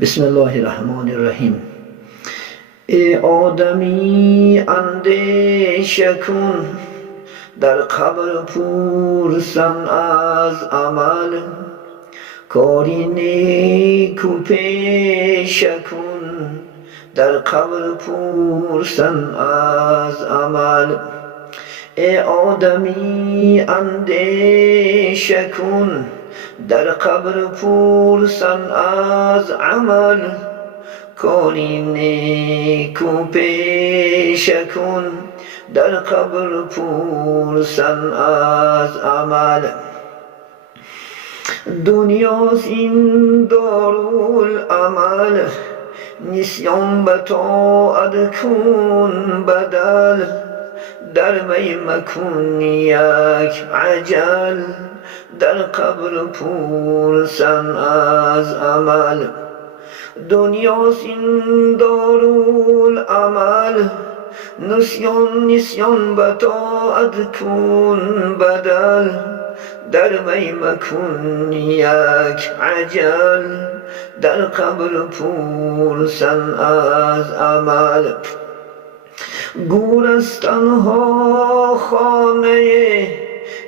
بسم الله الرحمن الرحیم. ای آدمی اندیشه کن، در قبر پرسن از عمل. کاری نیکو پیشه کن، در قبر پرسن از عمل. ای آدمی اندیشه کن، در قبر پرسن از عمل. کاری نیکو پیشه کن، در قبر پرسن از عمل. دنیاست این دارالعمل، نسیان به طاعت کن بدل. در وی مکن یک عجل، در قبر پرسن از عمل. دنیاست این دارالعمل، نسیان به طاعت کن بدل. در وی مکن یک عجل، در قبر پرسن از عمل. گورستان ها خانه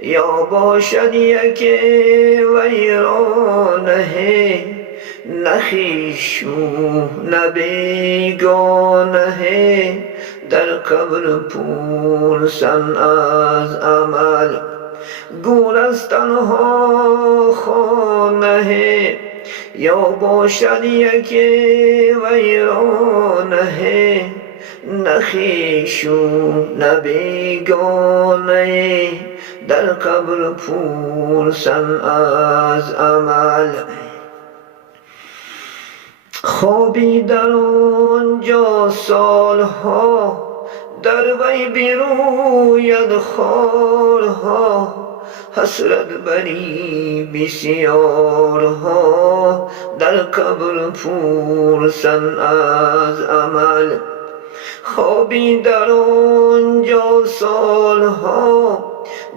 یا باشد یک ویرانه، نه خویش نه بیگانه، در قبر پرسن از عمل. گورستان ها خانه یا باشد یک ویرانه، نه خویش نه بیگانه، در قبر پرسن از عمل. خوابی در آنجا سالها، در وی بروید خارها. حسرت بری بسیارها، در قبر پرسن از عمل. خوابی در آنجا سالها،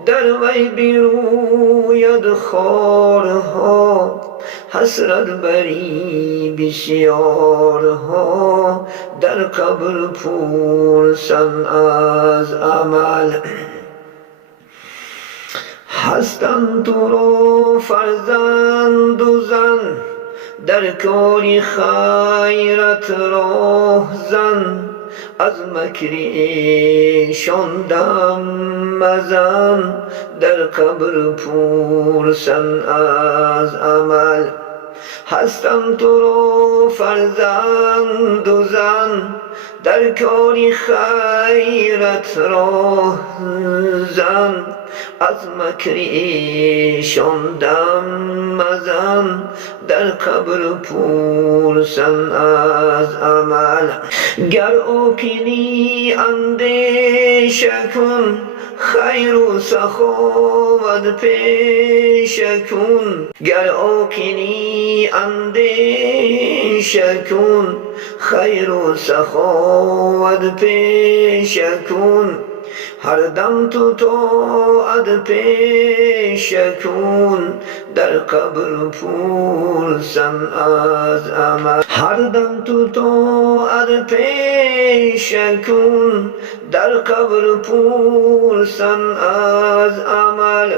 در وی بروید خارها. حسرت بری بسیارها، در قبر پرسن از عمل. هستند تو را فرزند و زن، در کاری خیرت راه زن. از مکر ایشان دم مزن، در قبر پرسن از عمل. هستند تو را فرزند و زن، در کاری خیرت راه زن. از مکر ایشان دم مزن، در قبر پرسن از عمل. گر آکنی اندیشه کن، خیر و سخاوت پیشه کن. گر آکنی اندیشه کن، خیر و سخاوت پیشه کن. هر دم تو طاعت پیشه کن، در قبر پرسن از عمل. هر دم تو طاعت پیشه کن، در قبر پرسن از عمل.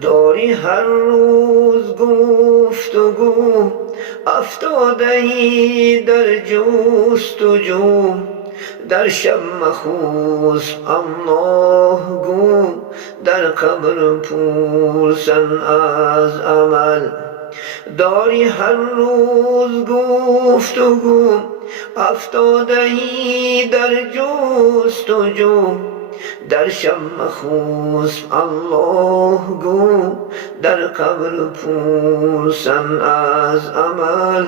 داری هر روز گفتگو، افتاده‌ای در جستجو. در شب مخوف الله گو، در قبر پرسن از عمل. داری هر روز گفتگو، افتاده‌ای در جستجو. در شب مخوف الله گو، در قبر پرسن از عمل.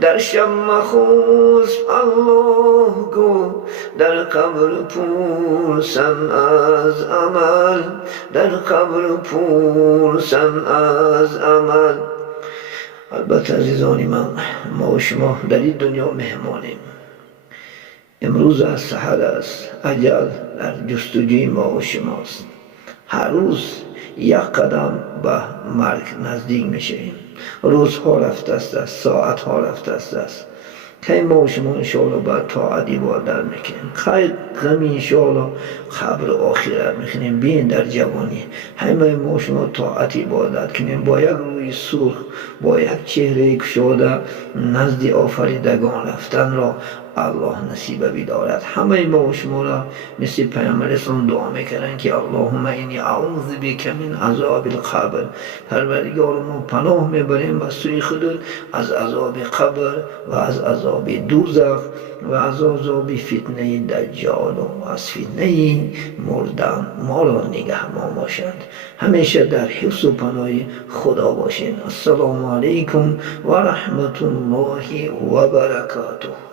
در شب مخوف الله گو، در قبر پرسن از عمل. در قبر پرسن از عمل. البته عزیزان من، ما و شما در این دنیا مهمانیم. امروز از سحر است، اجل در جستجوی ما و شماست. هر روز یک قدم به مرگ نزدیک میشیم. روزها رفته است، ساعتها رفته است. که ما و شما انشاءالله بر طاعت عبادت میکنیم، خیر غمی انشاءالله قبر آخرت میکنیم. بین در جوانی همه ما و شما طاعت عبادت کنیم، با یک روی سرخ، با یک چهره گشاده نزد آفریدگان رفتن را الله نصیب بدارد. همه ما و شما را مثل پیامبر اسلام دعا میکنن که اللهم انی اعوذ بک من عذاب القبر. پروردگار ما پناه میبریم به سوی خودت از عذاب قبر و از عذاب دوزخ و از عذاب فتنه دجال و از فتنه مردن. ما را نگهبان باشند، همیشه در حفظ و پناه خدا باشین. السلام علیکم و رحمت الله و برکاته.